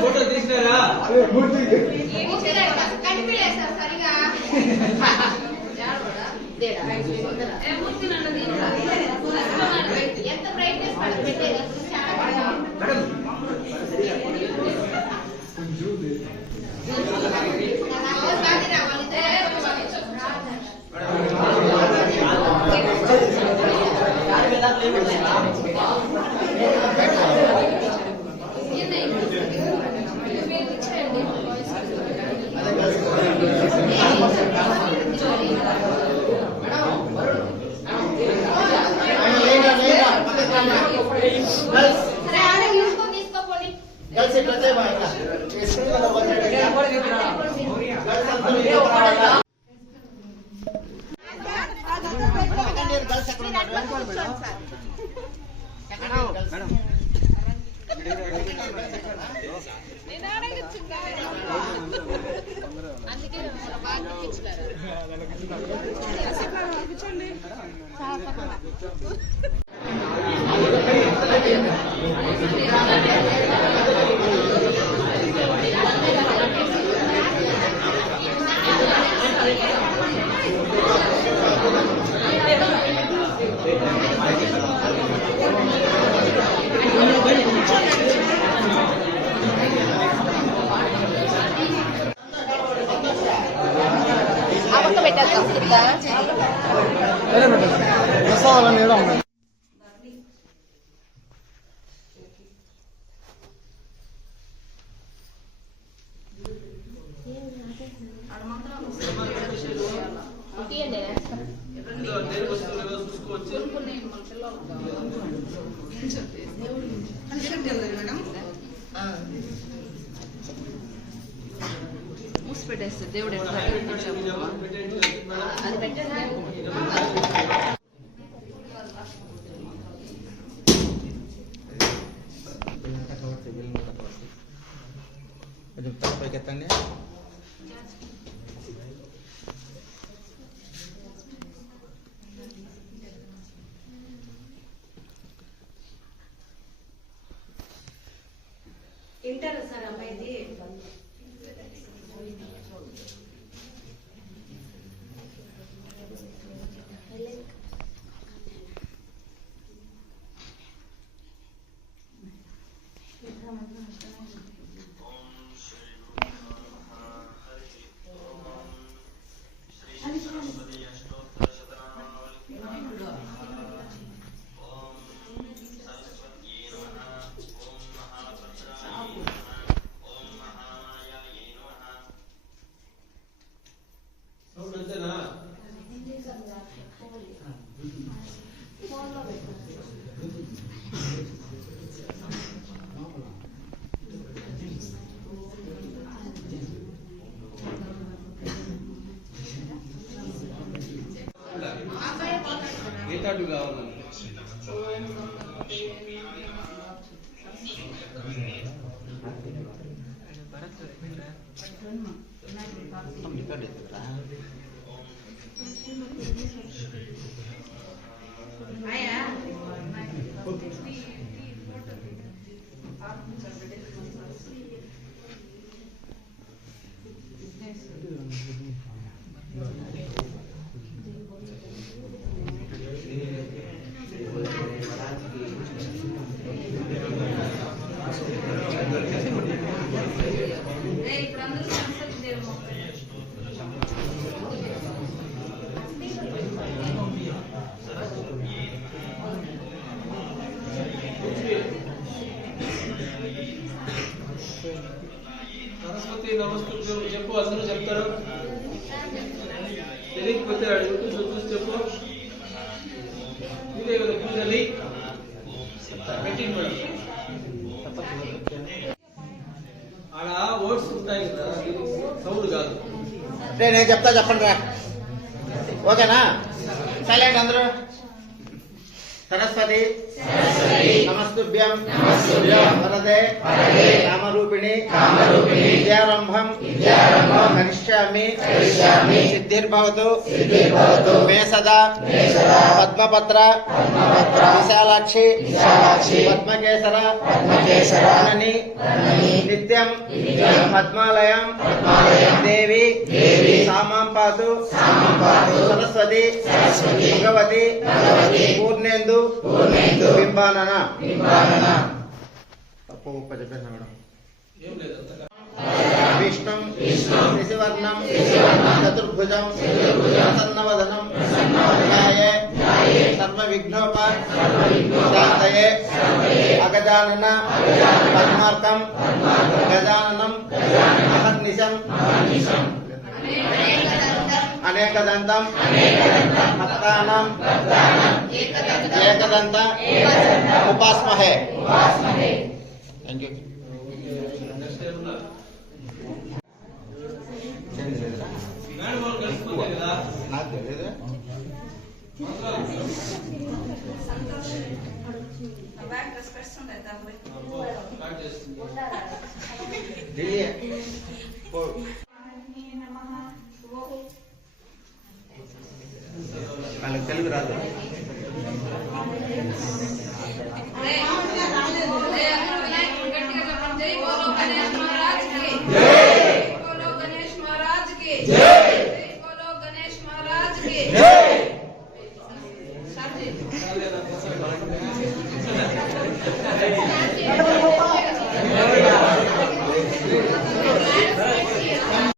Photo తీసినారా ఎంత brightness పెట్టేది మూసిపెట్టేస్తే దేవుడు ఎట్లా అది పెట్టండి. పైకెత్తండి. ఇంటారా సార్ అమ్మాయిది? చెప్పు అందరూ చెప్తారు. తెలియకపోతే అడుగుతూ చూసి చెప్పు. ఇదే కదా పూజలి పెట్టింది కూడా ఆడ వర్డ్స్ ఉంటాయి కదా, సౌండ్ కాదు. నేను చెప్తా, చెప్పండి రా. ఓకేనా? సైలెంట్ అందరూ. सरस्वती नमस्तुभ्यं वरदे कामरूपिणी विद्यारंभं करिष्यामि सिद्धिर्भवतु मे सदा पद्मपत्र विशालाक्षी पद्मकेसर जननी नित्यं पद्मालयं देवी सामां पातु सरस्वती भगवती पूर्णेन्दु बिंबानन ఏం లేదు అంతగా विष्णुं शशिवर्णं चतुर्भुजं प्रसन्नवदनं ध्याये सर्वविघ्नोपशान्तये अगजानन पद्मार्कं गजाननं अहर्निशं अनेकदन्तं भक्तानां एकदन्त उपास्महे थैंक यू నెక్స్ట్ ఏమన్నా మేడం వాళ్ళు కలిసిపోతాయి కదా నాకు తెలియదు స్టార్ట్ చేస్తుంది వాళ్ళకి తెలుగు రాదు बोलो गणेश महाराज की जय बोलो गणेश महाराज की जय।